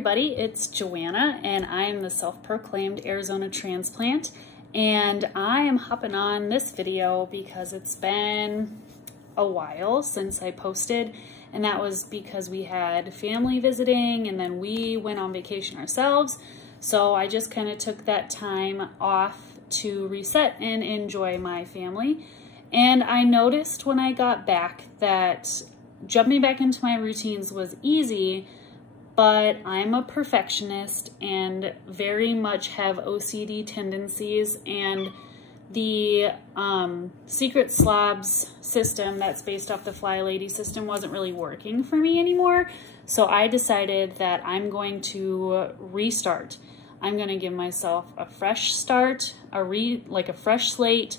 everybody, it's Joanna and I'm the self-proclaimed Arizona transplant, and I am hopping on this video because it's been a while since I posted, and that was because we had family visiting and then we went on vacation ourselves. So I just kind of took that time off to reset and enjoy my family. And I noticed when I got back that jumping back into my routines was easy, but I'm a perfectionist and very much have OCD tendencies, and the Secret Slabs system that's based off the Fly Lady system wasn't really working for me anymore. So I decided that I'm going to restart. I'm going to give myself a fresh start, like a fresh slate,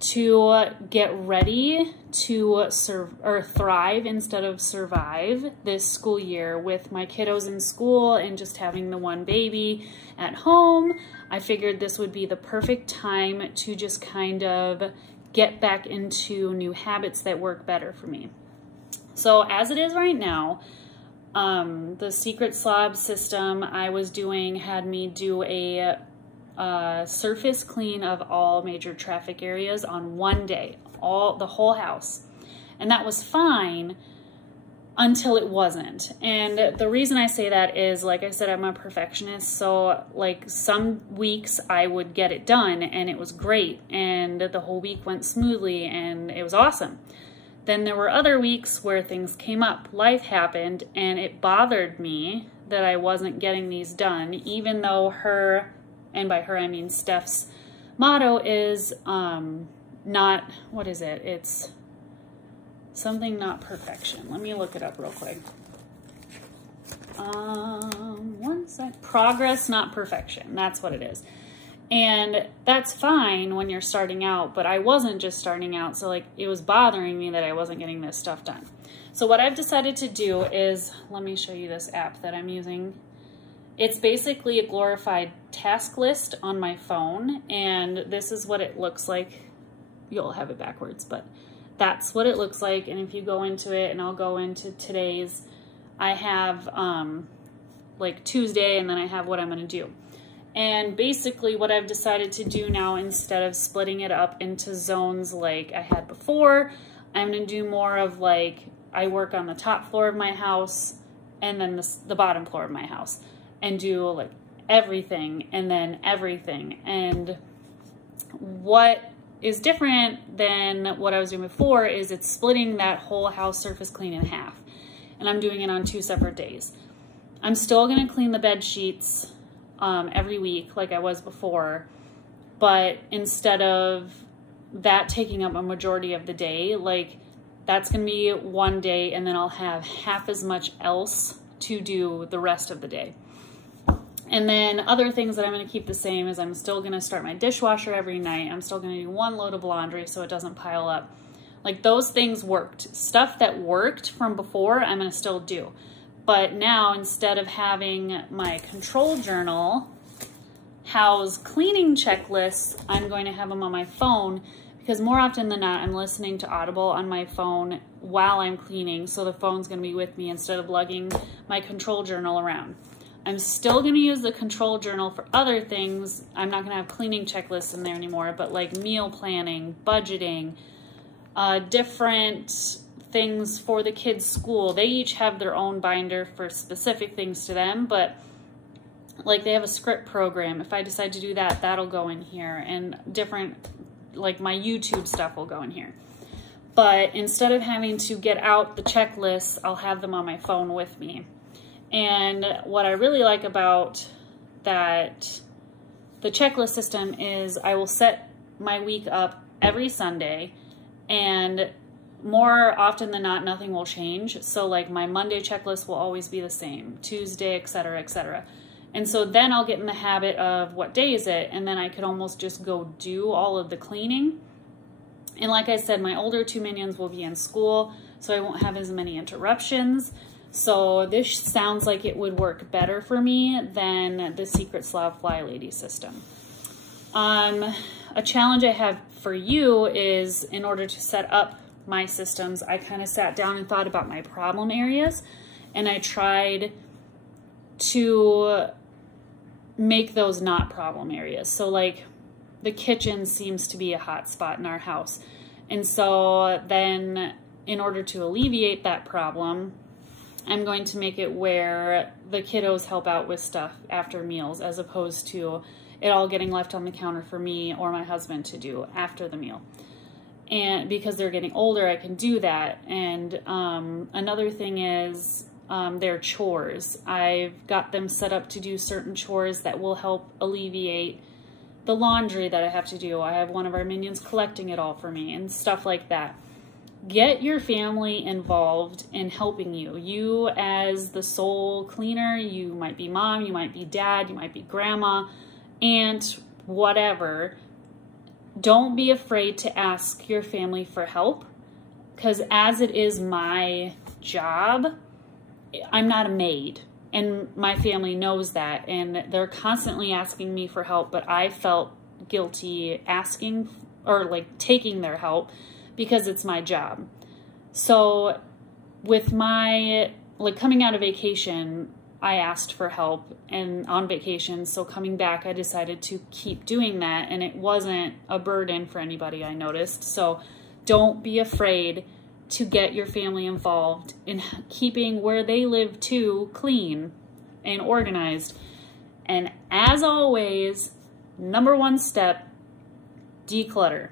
to get ready to thrive instead of survive this school year. With my kiddos in school and just having the one baby at home, I figured this would be the perfect time to just kind of get back into new habits that work better for me. So as it is right now, the Secret Slab system I was doing had me do a surface clean of all major traffic areas on one day, the whole house. And that was fine until it wasn't. And the reason I say that is, like I said, I'm a perfectionist. So like some weeks I would get it done and it was great and the whole week went smoothly and it was awesome. Then there were other weeks where things came up, life happened, and it bothered me that I wasn't getting these done, even though and by her I mean Steph's motto is not, what is it? It's something not perfection. Let me look it up real quick. One sec. Progress, not perfection. That's what it is. And that's fine when you're starting out, but I wasn't just starting out, so like it was bothering me that I wasn't getting this stuff done. So what I've decided to do is, let me show you this app that I'm using. It's basically a glorified task list on my phone, and this is what it looks like. You'll have it backwards, but that's what it looks like. And if you go into it, and I'll go into today's, I have like Tuesday, and then I have what I'm gonna do. And basically what I've decided to do now, instead of splitting it up into zones like I had before, I'm gonna do more of like, I work on the top floor of my house and then the bottom floor of my house, and do like everything and then everything. And what is different than what I was doing before is it's splitting that whole house surface clean in half, and I'm doing it on 2 separate days. I'm still gonna clean the bed sheets every week like I was before, but instead of that taking up a majority of the day, like that's gonna be one day, and then I'll have half as much else to do the rest of the day. And then other things that I'm going to keep the same is I'm still going to start my dishwasher every night. I'm still going to do 1 load of laundry so it doesn't pile up. Like those things worked. Stuff that worked from before, I'm going to still do. But now, instead of having my control journal house cleaning checklists, I'm going to have them on my phone, because more often than not, I'm listening to Audible on my phone while I'm cleaning. So the phone's going to be with me instead of lugging my control journal around. I'm still going to use the control journal for other things. I'm not going to have cleaning checklists in there anymore, but like meal planning, budgeting, different things for the kids' school. They each have their own binder for specific things to them, but like they have a script program. If I decide to do that, that'll go in here, and different, like my YouTube stuff will go in here. But instead of having to get out the checklists, I'll have them on my phone with me. And what I really like about that, the checklist system, is I will set my week up every Sunday, and more often than not, nothing will change. So like my Monday checklist will always be the same, Tuesday, etc., etc. And so then I'll get in the habit of what day is it, and then I could almost just go do all of the cleaning. And like I said, my older 2 minions will be in school, so I won't have as many interruptions. So this sounds like it would work better for me than the Secret Slab Fly Lady system. A challenge I have for you is, in order to set up my systems, I kind of sat down and thought about my problem areas, and I tried to make those not problem areas. So like the kitchen seems to be a hot spot in our house. And so then in order to alleviate that problem, I'm going to make it where the kiddos help out with stuff after meals, as opposed to it all getting left on the counter for me or my husband to do after the meal. And because they're getting older, I can do that. And another thing is their chores. I've got them set up to do certain chores that will help alleviate the laundry that I have to do. I have one of our minions collecting it all for me and stuff like that. Get your family involved in helping you. You as the sole cleaner, you might be mom, you might be dad, you might be grandma, aunt, whatever. Don't be afraid to ask your family for help, because as it is my job, I'm not a maid, and my family knows that, and they're constantly asking me for help, but I felt guilty asking or like taking their help because it's my job. So with my, like coming out of vacation, I asked for help and on vacation. So coming back, I decided to keep doing that, and it wasn't a burden for anybody, I noticed. So don't be afraid to get your family involved in keeping where they live too clean and organized. And as always, number one step, declutter.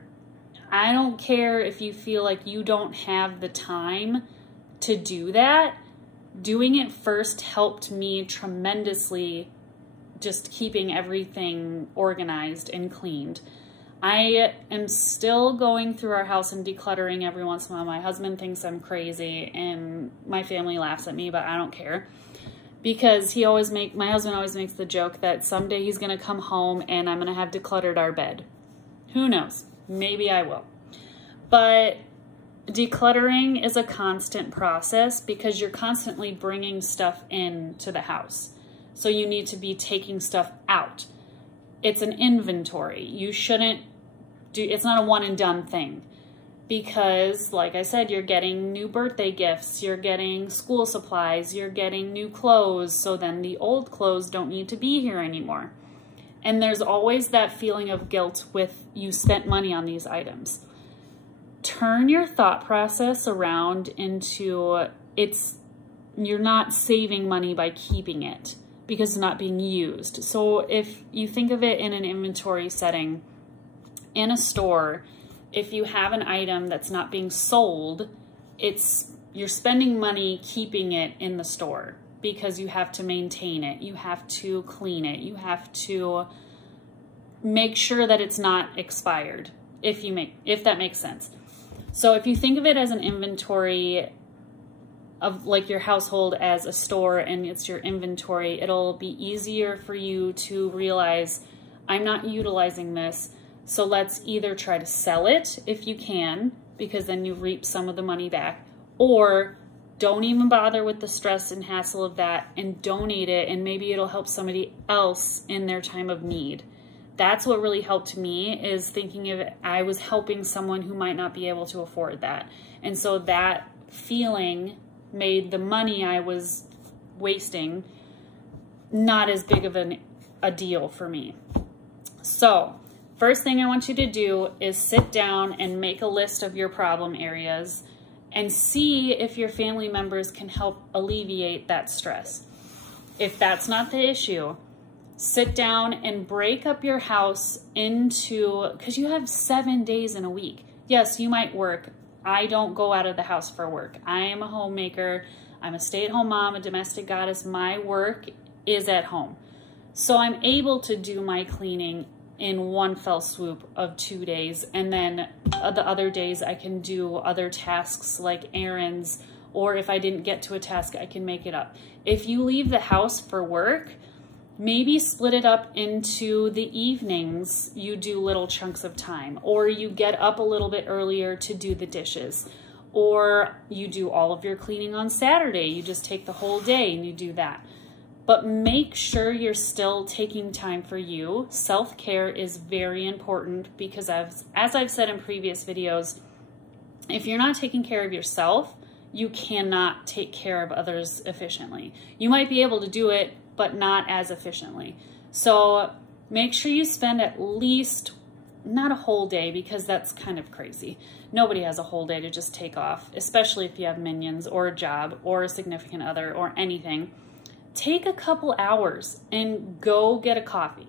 I don't care if you feel like you don't have the time to do that. Doing it first helped me tremendously, just keeping everything organized and cleaned. I am still going through our house and decluttering every once in a while. My husband thinks I'm crazy and my family laughs at me, but I don't care. Because my husband always makes the joke that someday he's gonna come home and I'm gonna have decluttered our bed. Who knows? Maybe I will. But decluttering is a constant process because you're constantly bringing stuff into the house. So you need to be taking stuff out. It's an inventory. You shouldn't do, it's not a one and done thing, because like I said, you're getting new birthday gifts, you're getting school supplies, you're getting new clothes. So then the old clothes don't need to be here anymore. And there's always that feeling of guilt with you spent money on these items. Turn your thought process around into you're not saving money by keeping it because it's not being used. So if you think of it in an inventory setting, in a store, if you have an item that's not being sold, you're spending money keeping it in the store because you have to maintain it, you have to clean it, you have to make sure that it's not expired, if that makes sense. So if you think of it as an inventory of like your household as a store and it's your inventory, it'll be easier for you to realize I'm not utilizing this. So let's either try to sell it if you can, because then you reap some of the money back, or don't even bother with the stress and hassle of that and donate it, and maybe it'll help somebody else in their time of need. That's what really helped me, is thinking of it, I was helping someone who might not be able to afford that. And so that feeling made the money I was wasting not as big of a deal for me. So first thing I want you to do is sit down and make a list of your problem areas and see if your family members can help alleviate that stress. If that's not the issue, sit down and break up your house into, because you have 7 days in a week. Yes, you might work. I don't go out of the house for work. I am a homemaker. I'm a stay-at-home mom, a domestic goddess. My work is at home. So I'm able to do my cleaning in one fell swoop of 2 days. And then the other days I can do other tasks like errands, or if I didn't get to a task, I can make it up. If you leave the house for work, maybe split it up into the evenings. You do little chunks of time, or you get up a little bit earlier to do the dishes, or you do all of your cleaning on Saturday. You just take the whole day and you do that. But make sure you're still taking time for you. Self-care is very important because as I've said in previous videos, if you're not taking care of yourself, you cannot take care of others efficiently. You might be able to do it but not as efficiently. So make sure you spend at least, not a whole day, because that's kind of crazy. Nobody has a whole day to just take off, especially if you have minions or a job or a significant other or anything. Take a couple hours and go get a coffee,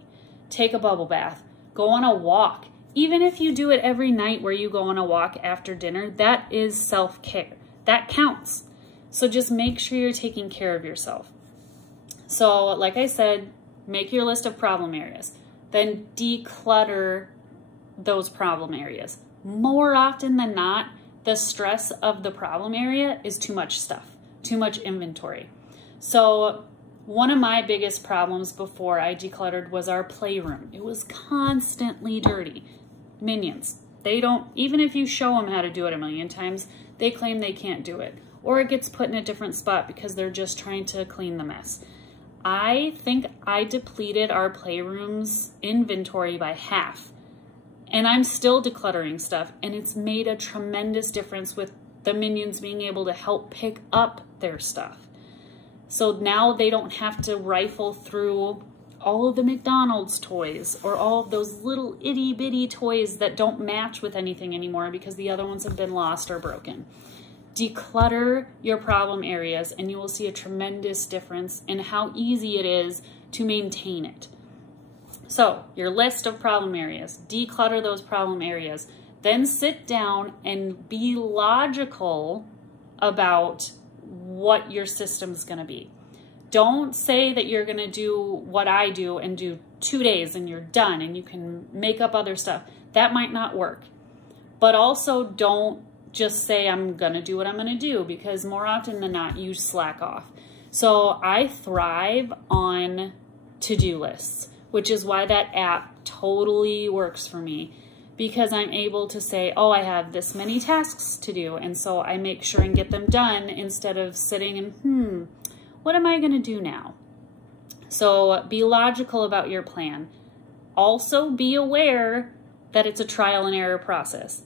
take a bubble bath, go on a walk. Even if you do it every night where you go on a walk after dinner, that is self-care. That counts. So just make sure you're taking care of yourself. So like I said, make your list of problem areas, then declutter those problem areas. More often than not, the stress of the problem area is too much stuff, too much inventory. So one of my biggest problems before I decluttered was our playroom. It was constantly dirty. Minions, they don't, even if you show them how to do it a million times, they claim they can't do it. Or it gets put in a different spot because they're just trying to clean the mess. I think I depleted our playroom's inventory by half. And I'm still decluttering stuff, and it's made a tremendous difference with the minions being able to help pick up their stuff. So now they don't have to rifle through all of the McDonald's toys or all of those little itty bitty toys that don't match with anything anymore because the other ones have been lost or broken. Declutter your problem areas and you will see a tremendous difference in how easy it is to maintain it. So your list of problem areas, declutter those problem areas, then sit down and be logical about what your system's gonna be. Don't say that you're gonna do what I do and do 2 days and you're done and you can make up other stuff. That might not work. But also don't just say I'm gonna do what I'm gonna do, because more often than not, you slack off. So I thrive on to-do lists, which is why that app totally works for me, because I'm able to say, oh, I have this many tasks to do. And so I make sure and get them done instead of sitting and, what am I gonna do now? So be logical about your plan. Also be aware that it's a trial and error process.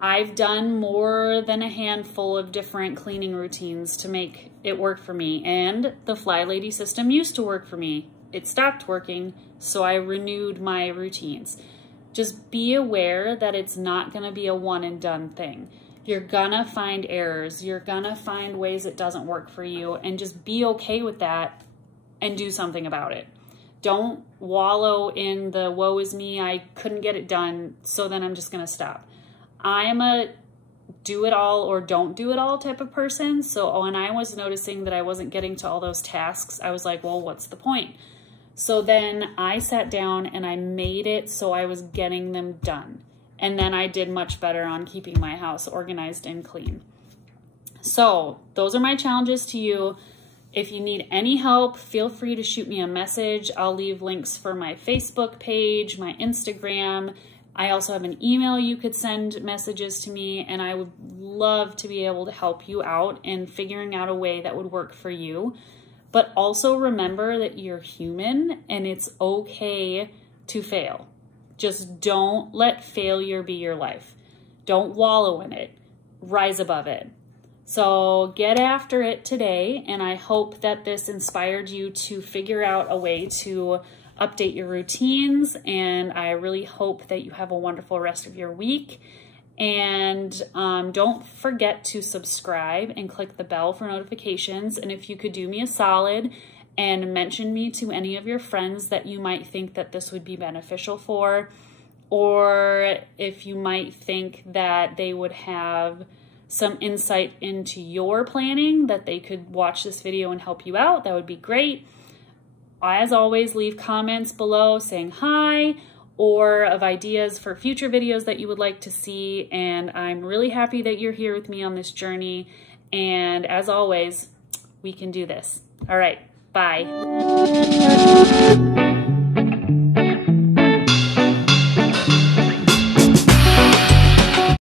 I've done more than a handful of different cleaning routines to make it work for me. And the Fly Lady system used to work for me. It stopped working, so I renewed my routines. Just be aware that it's not gonna be a one and done thing. You're gonna find errors. You're gonna find ways it doesn't work for you, and just be okay with that and do something about it. Don't wallow in the woe is me, I couldn't get it done, so then I'm just gonna stop. I am a do it all or don't do it all type of person. So when I was noticing that I wasn't getting to all those tasks, I was like, well, what's the point? So then I sat down and I made it so I was getting them done. And then I did much better on keeping my house organized and clean. So those are my challenges to you. If you need any help, feel free to shoot me a message. I'll leave links for my Facebook page, my Instagram. I also have an email you could send messages to me, and I would love to be able to help you out in figuring out a way that would work for you. But also remember that you're human and it's okay to fail. Just don't let failure be your life. Don't wallow in it. Rise above it. So get after it today, and I hope that this inspired you to figure out a way to update your routines, and I really hope that you have a wonderful rest of your week. And don't forget to subscribe and click the bell for notifications. And if you could do me a solid and mention me to any of your friends that you might think that this would be beneficial for, or if you might think that they would have some insight into your planning, that they could watch this video and help you out, that would be great. As always, leave comments below saying hi or of ideas for future videos that you would like to see. And I'm really happy that you're here with me on this journey. And as always, we can do this. All right, bye.